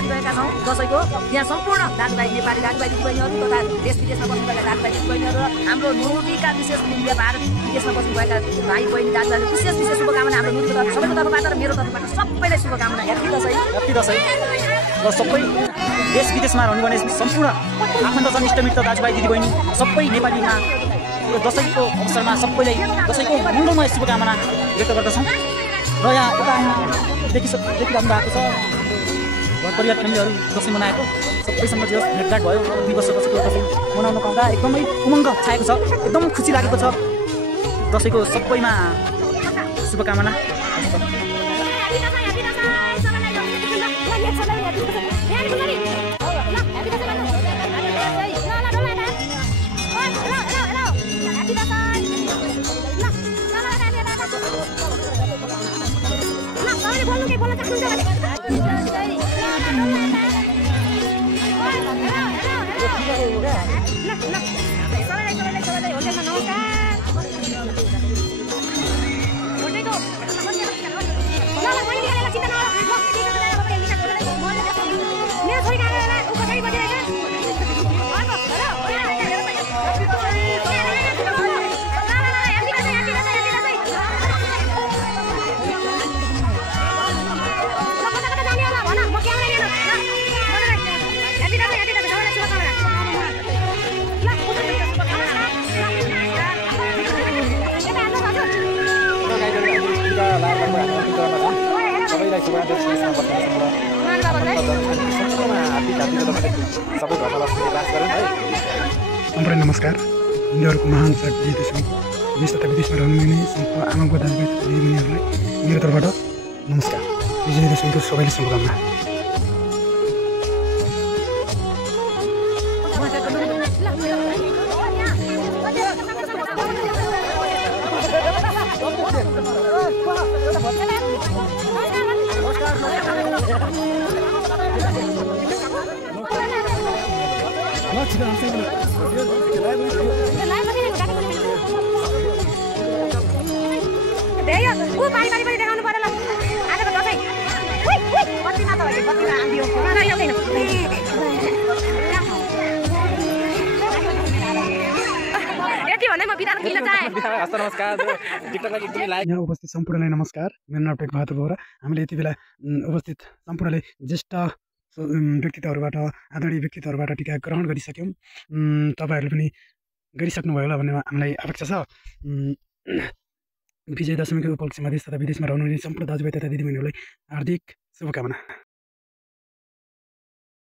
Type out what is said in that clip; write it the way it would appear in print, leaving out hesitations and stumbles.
गरिरहेका छौँ। दसैँको यहाँ सम्पूर्ण दाजुभाइ नेपाली दाजुभाइ दिदीबहिनीहरू तथा देश विदेशमा बस्नुभएका दाजुभाइ दिदीबहिनीहरू र हाम्रो नुडीका विशेष इन्डिया भारत विदेशमा बस्नुभएका भाइ बहिनी दाजुभाइ विशेष शुभकामना हाम्रो नुडीको तर्फ सबैको तर्फबाट र मेरो तर्फबाट सबैलाई शुभकामना। ह्याप्पी दसैँ र सबै देश विदेशमा रहनुपर्ने सम्पूर्ण आफन्तजन इष्टमित्र दाजुभाइ दिदीबहिनी सबै नेपालीमा यो दसैँको अवसरमा सबैलाई दसैँको मङ्गलमय शुभकामना व्यक्त गर्दछौँ। र यहाँ यता देखिरहनु भएको छ घर परिवार फ्यामिलीहरू दसैँ मनाएको सबैसँग जो भेटघाट भयो 2 वर्षपछि दसैँ मनाउन पाउँदा एकदमै उमङ्ग छाएको छ, एकदम खुसी लागेको छ। दसैँको सबैमा शुभकामना। सम्पूर्ण नमस्कार। हिन्दूहरूको महान चाड विजयदशमी देश तथा विदेशमा रहनुहुने सम्पूर्ण आमाको दाजुभाइ दिदीबहिनीहरूलाई मेरो तर्फबाट नमस्कार। विजयदशमीको सबैलाई शुभकामना। यहाँ उपस्थित सम्पूर्णलाई नमस्कार। मेरो नाम टेक बहादुर बोहरा। हामीले यति बेला उपस्थित सम्पूर्णले ज्येष्ठ व्यक्तित्वहरूबाट आदरणीय व्यक्तित्वहरूबाट टिका ग्रहण गरिसक्यौँ। तपाईँहरूले पनि गरिसक्नुभयो होला भन्ने हामीलाई अपेक्षा छ। विजय दशमीको उपलक्ष्यमा देश तथा विदेशमा रहनुहुने सम्पूर्ण दाजुभाइ तथा दिदीबहिनीहरूलाई हार्दिक शुभकामना।